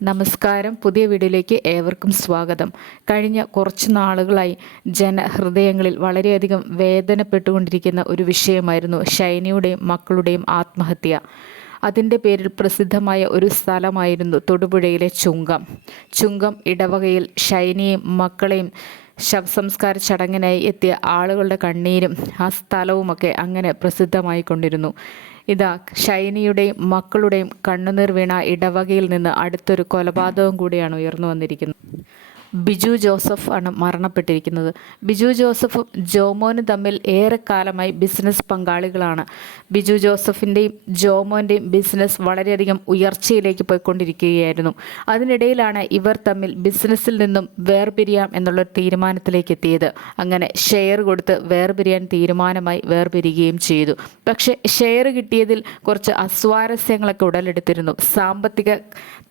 നമസ്കാരം. പുതിയ വീഡിയോയിലേക്ക് ഏവർക്കും സ്വാഗതം. കഴിഞ്ഞ കുറച്ച് നാളുകളായി ജനഹൃദയങ്ങളിൽ വളരെയധികം വേദനപ്പെട്ടുകൊണ്ടിരിക്കുന്ന ഒരു വിഷയമായിരുന്നു ഷൈനിയുടെയും മക്കളുടെയും ആത്മഹത്യ. അതിൻ്റെ പേരിൽ പ്രസിദ്ധമായ ഒരു സ്ഥലമായിരുന്നു തൊടുപുഴയിലെ ചുങ്കം ഇടവകയിൽ ഷൈനിയെയും മക്കളെയും ശവസംസ്കാര ചടങ്ങിനായി എത്തിയ ആളുകളുടെ കണ്ണീരും ആ സ്ഥലവുമൊക്കെ അങ്ങനെ പ്രസിദ്ധമായിക്കൊണ്ടിരുന്നു. ഇതാ ഷൈനിയുടെയും മക്കളുടെയും കണ്ണുനീർ വീണ ഇടവകയിൽ നിന്ന് അടുത്തൊരു കൊലപാതകം കൂടിയാണ് ഉയർന്നു വന്നിരിക്കുന്നത്. ബിജു ജോസഫ് ആണ് മരണപ്പെട്ടിരിക്കുന്നത്. ബിജു ജോസഫും ജോമോനും തമ്മിൽ ഏറെക്കാലമായി ബിസിനസ് പങ്കാളികളാണ്. ബിജു ജോസഫിൻ്റെയും ജോമോൻ്റെയും ബിസിനസ് വളരെയധികം ഉയർച്ചയിലേക്ക് പോയിക്കൊണ്ടിരിക്കുകയായിരുന്നു. അതിനിടയിലാണ് ഇവർ തമ്മിൽ ബിസിനസ്സിൽ നിന്നും വേർപിരിയാം എന്നുള്ളൊരു തീരുമാനത്തിലേക്ക് എത്തിയത്. അങ്ങനെ ഷെയർ കൊടുത്ത് വേർപിരിയാൻ തീരുമാനമായി വേർപിരിയുകയും ചെയ്തു. പക്ഷേ ഷെയർ കിട്ടിയതിൽ കുറച്ച് അസ്വാരസ്യങ്ങളൊക്കെ ഉടലെടുത്തിരുന്നു. സാമ്പത്തിക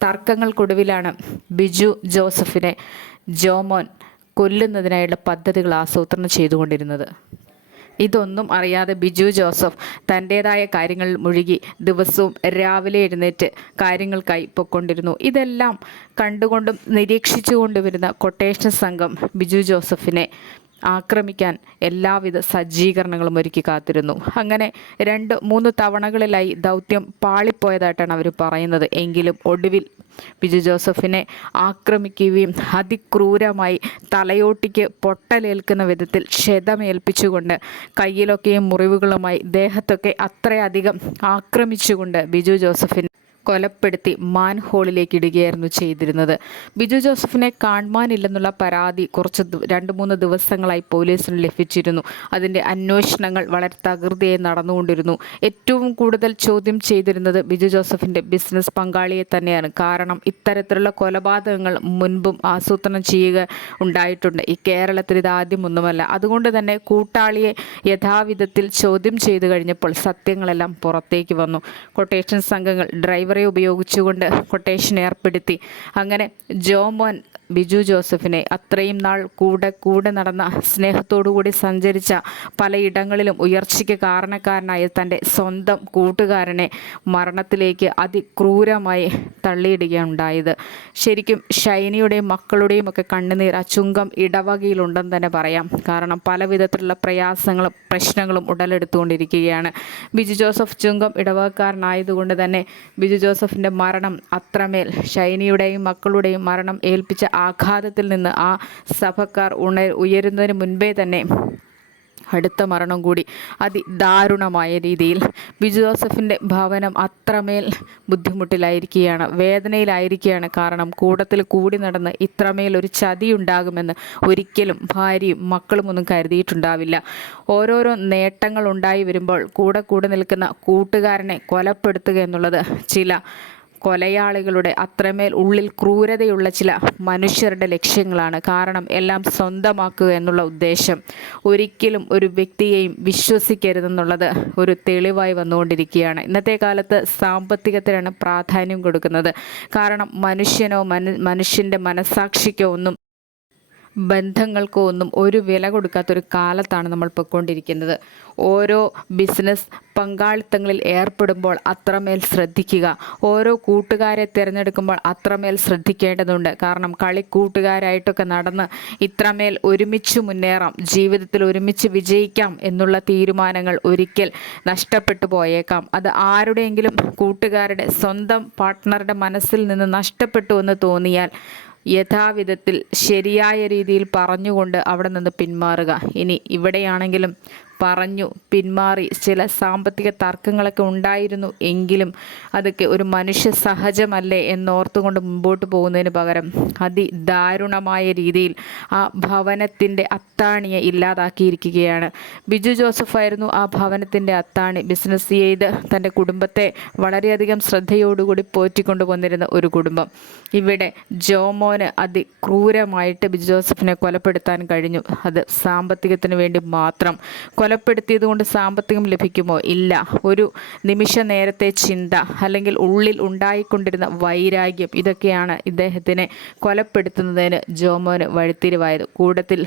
തർക്കങ്ങൾക്കൊടുവിലാണ് ബിജു ജോസഫിനെ ജോമോൻ കൊല്ലുന്നതിനായുള്ള പദ്ധതികൾ ആസൂത്രണം ചെയ്തുകൊണ്ടിരുന്നത്. ഇതൊന്നും അറിയാതെ ബിജു ജോസഫ് തൻ്റേതായ കാര്യങ്ങളിൽ മുഴുകി ദിവസവും രാവിലെ എഴുന്നേറ്റ് കാര്യങ്ങൾക്കായി പൊയ്ക്കൊണ്ടിരുന്നു. ഇതെല്ലാം കണ്ടുകൊണ്ടും നിരീക്ഷിച്ചുകൊണ്ടു വരുന്ന കൊട്ടേഷൻ സംഘം ബിജു ജോസഫിനെ ആക്രമിക്കാൻ എല്ലാവിധ സജ്ജീകരണങ്ങളും ഒരുക്കി കാത്തിരുന്നു. അങ്ങനെ 2-3 തവണകളിലായി ദൗത്യം പാളിപ്പോയതായിട്ടാണ് അവർ പറയുന്നത്. എങ്കിലും ഒടുവിൽ ബിജു ജോസഫിനെ ആക്രമിക്കുകയും അതിക്രൂരമായി തലയോട്ടിക്ക് പൊട്ടലേൽക്കുന്ന വിധത്തിൽ ക്ഷതമേൽപ്പിച്ചുകൊണ്ട് കയ്യിലൊക്കെയും മുറിവുകളുമായി ദേഹത്തൊക്കെ അത്രയധികം ആക്രമിച്ചുകൊണ്ട് ബിജു ജോസഫിനെ കൊലപ്പെടുത്തി മാൻഹോളിലേക്ക് ഇടുകയായിരുന്നു ചെയ്തിരുന്നത്. ബിജു ജോസഫിനെ കാണുവാനില്ലെന്നുള്ള പരാതി 2-3 ദിവസങ്ങളായി പോലീസിന് ലഭിച്ചിരുന്നു. അതിൻ്റെ അന്വേഷണങ്ങൾ വളരെ തകൃതിയായി നടന്നുകൊണ്ടിരുന്നു. ഏറ്റവും കൂടുതൽ ചോദ്യം ചെയ്തിരുന്നത് ബിജു ജോസഫിൻ്റെ ബിസിനസ് പങ്കാളിയെ തന്നെയാണ്. കാരണം ഇത്തരത്തിലുള്ള കൊലപാതകങ്ങൾ മുൻപും ആസൂത്രണം ചെയ്യുക ഉണ്ടായിട്ടുണ്ട്. ഈ കേരളത്തിൽ ഇതാദ്യമൊന്നുമല്ല. അതുകൊണ്ട് തന്നെ കൂട്ടാളിയെ യഥാവിധത്തിൽ ചോദ്യം ചെയ്തു കഴിഞ്ഞപ്പോൾ സത്യങ്ങളെല്ലാം പുറത്തേക്ക് വന്നു. കൊട്ടേഷൻ സംഘങ്ങൾ ഡ്രൈവറെ ഉപയോഗിച്ചുകൊണ്ട് കൊട്ടേഷൻ ഏർപ്പെടുത്തി. അങ്ങനെ ജോമോൻ ബിജു ജോസഫിനെ അത്രയും നാൾ കൂടെ നടന്ന സ്നേഹത്തോടുകൂടി സഞ്ചരിച്ച പലയിടങ്ങളിലും ഉയർച്ചയ്ക്ക് കാരണക്കാരനായ തൻ്റെ സ്വന്തം കൂട്ടുകാരനെ മരണത്തിലേക്ക് അതിക്രൂരമായി തള്ളിയിടുകയുണ്ടായത്. ശരിക്കും ഷൈനിയുടെയും മക്കളുടെയും ഒക്കെ കണ്ണുനീർ ആ ചുങ്കം ഇടവകയിലുണ്ടെന്ന് തന്നെ പറയാം. കാരണം പല വിധത്തിലുള്ള പ്രയാസങ്ങളും പ്രശ്നങ്ങളും ഉടലെടുത്തുകൊണ്ടിരിക്കുകയാണ്. ബിജു ജോസഫ് ചുങ്കം ഇടവകക്കാരനായതുകൊണ്ട് തന്നെ ബിജു ജോസഫിൻ്റെ മരണം അത്രമേൽ ഷൈനിയുടെയും മക്കളുടെയും മരണം ഏൽപ്പിച്ച ആഘാതത്തിൽ നിന്ന് ആ സഭക്കാർ ഉയരുന്നതിന് മുൻപേ തന്നെ അടുത്ത മരണം കൂടി അതിദാരുണമായ രീതിയിൽ ബിജു ജോസഫിൻ്റെ ഭവനം അത്രമേൽ ബുദ്ധിമുട്ടിലായിരിക്കുകയാണ്, വേദനയിലായിരിക്കുകയാണ്. കാരണം കൂടത്തിൽ കൂടി നടന്ന് ഇത്രമേൽ ഒരു ചതി ഉണ്ടാകുമെന്ന് ഒരിക്കലും ഭാര്യയും മക്കളും ഒന്നും കരുതിയിട്ടുണ്ടാവില്ല. ഓരോരോ നേട്ടങ്ങൾ ഉണ്ടായി വരുമ്പോൾ കൂടെ നിൽക്കുന്ന കൂട്ടുകാരനെ കൊലപ്പെടുത്തുക എന്നുള്ളത് ചില കൊലയാളികളുടെ അത്രമേൽ ഉള്ളിൽ ക്രൂരതയുള്ള ചില മനുഷ്യരുടെ ലക്ഷ്യങ്ങളാണ്. കാരണം എല്ലാം സ്വന്തമാക്കുക എന്നുള്ള ഉദ്ദേശം ഒരിക്കലും ഒരു വ്യക്തിയെയും വിശ്വസിക്കരുതെന്നുള്ളത് ഒരു തെളിവായി വന്നുകൊണ്ടിരിക്കുകയാണ്. ഇന്നത്തെ കാലത്ത് സാമ്പത്തികത്തിനാണ് പ്രാധാന്യം കൊടുക്കുന്നത്. കാരണം മനുഷ്യൻ്റെ മനസാക്ഷിക്കോ ഒന്നും ബന്ധങ്ങൾക്കോ ഒന്നും ഒരു വില കൊടുക്കാത്തൊരു കാലത്താണ് നമ്മൾ പൊയ്ക്കൊണ്ടിരിക്കുന്നത്. ഓരോ ബിസിനസ് പങ്കാളിത്തങ്ങളിൽ ഏർപ്പെടുമ്പോൾ അത്രമേൽ ശ്രദ്ധിക്കുക. ഓരോ കൂട്ടുകാരെ തിരഞ്ഞെടുക്കുമ്പോൾ അത്രമേൽ ശ്രദ്ധിക്കേണ്ടതുണ്ട്. കാരണം കളിക്കൂട്ടുകാരായിട്ടൊക്കെ നടന്ന് ഇത്രമേൽ ഒരുമിച്ച് മുന്നേറാം, ജീവിതത്തിൽ ഒരുമിച്ച് വിജയിക്കാം എന്നുള്ള തീരുമാനങ്ങൾ ഒരിക്കൽ നഷ്ടപ്പെട്ടു പോയേക്കാം. അത് ആരുടെയെങ്കിലും കൂട്ടുകാരുടെ സ്വന്തം പാർട്ട്ണറുടെ മനസ്സിൽ നിന്ന് നഷ്ടപ്പെട്ടു എന്ന് തോന്നിയാൽ യഥാവിധത്തിൽ ശരിയായ രീതിയിൽ പറഞ്ഞുകൊണ്ട് അവിടെ നിന്ന് പിന്മാറുക. ഇനി ഇവിടെയാണെങ്കിലും പറഞ്ഞു പിന്മാറി ചില സാമ്പത്തിക തർക്കങ്ങളൊക്കെ ഉണ്ടായിരുന്നു എങ്കിലും അതൊക്കെ ഒരു മനുഷ്യ സഹജമല്ലേ എന്നോർത്തുകൊണ്ട് മുമ്പോട്ട് പോകുന്നതിന് പകരം അതിദാരുണമായ രീതിയിൽ ആ ഭവനത്തിൻ്റെ അത്താണിയെ ഇല്ലാതാക്കിയിരിക്കുകയാണ്. ബിജു ജോസഫായിരുന്നു ആ ഭവനത്തിൻ്റെ അത്താണി. ബിസിനസ് ചെയ്ത് തൻ്റെ കുടുംബത്തെ വളരെയധികം ശ്രദ്ധയോടുകൂടി പോറ്റിക്കൊണ്ടു വന്നിരുന്ന ഒരു കുടുംബം. ഇവിടെ ജോമോന് അതിക്രൂരമായിട്ട് ബിജു ജോസഫിനെ കൊലപ്പെടുത്താൻ കഴിഞ്ഞു. അത് സാമ്പത്തികത്തിന് വേണ്ടി മാത്രം. കൊലപ്പെടുത്തിയത് കൊണ്ട് സാമ്പത്തികം ലഭിക്കുമോ? ഇല്ല. ഒരു നിമിഷ നേരത്തെ ചിന്ത അല്ലെങ്കിൽ ഉള്ളിൽ ഉണ്ടായിക്കൊണ്ടിരുന്ന വൈരാഗ്യം, ഇതൊക്കെയാണ് ഇദ്ദേഹത്തിനെ കൊലപ്പെടുത്തുന്നതിന് ജോമോന് വഴിത്തിരിവായത്. കൂട്ടത്തിൽ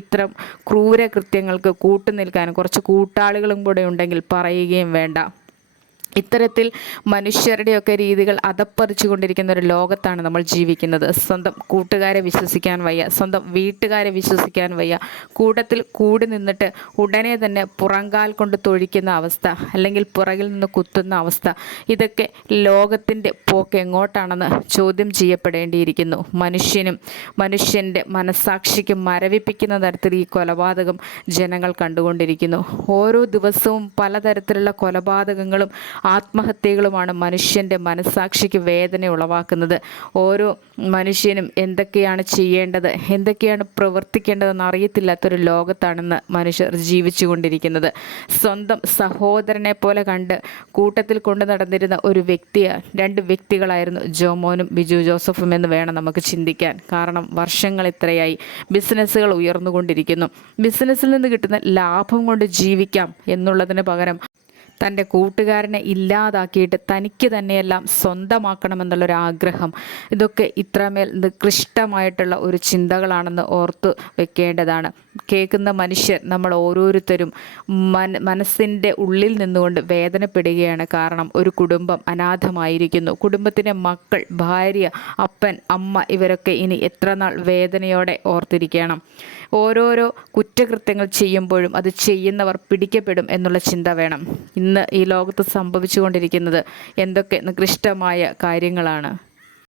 ഇത്തരം ക്രൂരകൃത്യങ്ങൾക്ക് കൂട്ടുനിൽക്കാൻ കുറച്ച് കൂട്ടാളികളും കൂടെ ഉണ്ടെങ്കിൽ പറയുകയും വേണ്ട. ഇത്തരത്തിൽ മനുഷ്യരുടെയൊക്കെ രീതികൾ അതപ്പതിച്ചു കൊണ്ടിരിക്കുന്ന ഒരു ലോകത്താണ് നമ്മൾ ജീവിക്കുന്നത്. സ്വന്തം കൂട്ടുകാരെ വിശ്വസിക്കാൻ വയ്യ, സ്വന്തം വീട്ടുകാരെ വിശ്വസിക്കാൻ വയ്യ, കൂട്ടത്തിൽ കൂടി നിന്നിട്ട് ഉടനെ തന്നെ പുറങ്കാൽ കൊണ്ട് തൊഴിക്കുന്ന അവസ്ഥ, അല്ലെങ്കിൽ പുറകിൽ നിന്ന് കുത്തുന്ന അവസ്ഥ, ഇതൊക്കെ ലോകത്തിൻ്റെ പോക്ക് എങ്ങോട്ടാണെന്ന് ചോദ്യം ചെയ്യപ്പെടേണ്ടിയിരിക്കുന്നു. മനുഷ്യൻ്റെ മനസ്സാക്ഷിക്ക് മരവിപ്പിക്കുന്ന തരത്തിൽ ഈ കൊലപാതകം ജനങ്ങൾ കണ്ടുകൊണ്ടിരിക്കുന്നു. ഓരോ ദിവസവും പലതരത്തിലുള്ള കൊലപാതകങ്ങളും ആത്മഹത്യകളുമാണ് മനുഷ്യൻ്റെ മനസ്സാക്ഷിക്ക് വേദന ഉളവാക്കുന്നത്. ഓരോ മനുഷ്യനും എന്തൊക്കെയാണ് ചെയ്യേണ്ടത്, എന്തൊക്കെയാണ് പ്രവർത്തിക്കേണ്ടതെന്ന് അറിയത്തില്ലാത്തൊരു ലോകത്താണെന്ന് മനുഷ്യർ ജീവിച്ചു കൊണ്ടിരിക്കുന്നത്. സ്വന്തം സഹോദരനെ പോലെ കണ്ട് കൂട്ടത്തിൽ കൊണ്ടു നടന്നിരുന്ന ഒരു രണ്ട് വ്യക്തികളായിരുന്നു ജോമോനും ബിജു ജോസഫും എന്ന് വേണം നമുക്ക് ചിന്തിക്കാൻ. കാരണം വർഷങ്ങൾ ഇത്രയായി, ബിസിനസ്സുകൾ ഉയർന്നുകൊണ്ടിരിക്കുന്നു. ബിസിനസ്സിൽ നിന്ന് കിട്ടുന്ന ലാഭം കൊണ്ട് ജീവിക്കാം എന്നുള്ളതിന് പകരം തൻ്റെ കൂട്ടുകാരനെ ഇല്ലാതാക്കിയിട്ട് തനിക്ക് തന്നെയെല്ലാം സ്വന്തമാക്കണമെന്നുള്ളൊരാഗ്രഹം, ഇതൊക്കെ ഇത്രമേൽ നികൃഷ്ടമായിട്ടുള്ള ഒരു ചിന്തകളാണെന്ന് ഓർത്തു വെക്കേണ്ടതാണ്. കേൾക്കുന്ന മനുഷ്യർ, നമ്മൾ ഓരോരുത്തരും മനസ്സിൻ്റെ ഉള്ളിൽ നിന്നുകൊണ്ട് വേദനപ്പെടുകയാണ്. കാരണം ഒരു കുടുംബം അനാഥമായിരിക്കുന്നു. കുടുംബത്തിലെ മക്കൾ, ഭാര്യ, അപ്പൻ, അമ്മ ഇവരൊക്കെ ഇനി എത്ര നാൾ വേദനയോടെ ഓർത്തിരിക്കണം. ഓരോരോ കുറ്റകൃത്യങ്ങൾ ചെയ്യുമ്പോഴും അത് ചെയ്യുന്നവർ പിടിക്കപ്പെടും എന്നുള്ള ചിന്ത വേണം. ഇന്ന് ഈ ലോകത്ത് സംഭവിച്ചു കൊണ്ടിരിക്കുന്നത് എന്തൊക്കെ നികൃഷ്ടമായ കാര്യങ്ങളാണ്.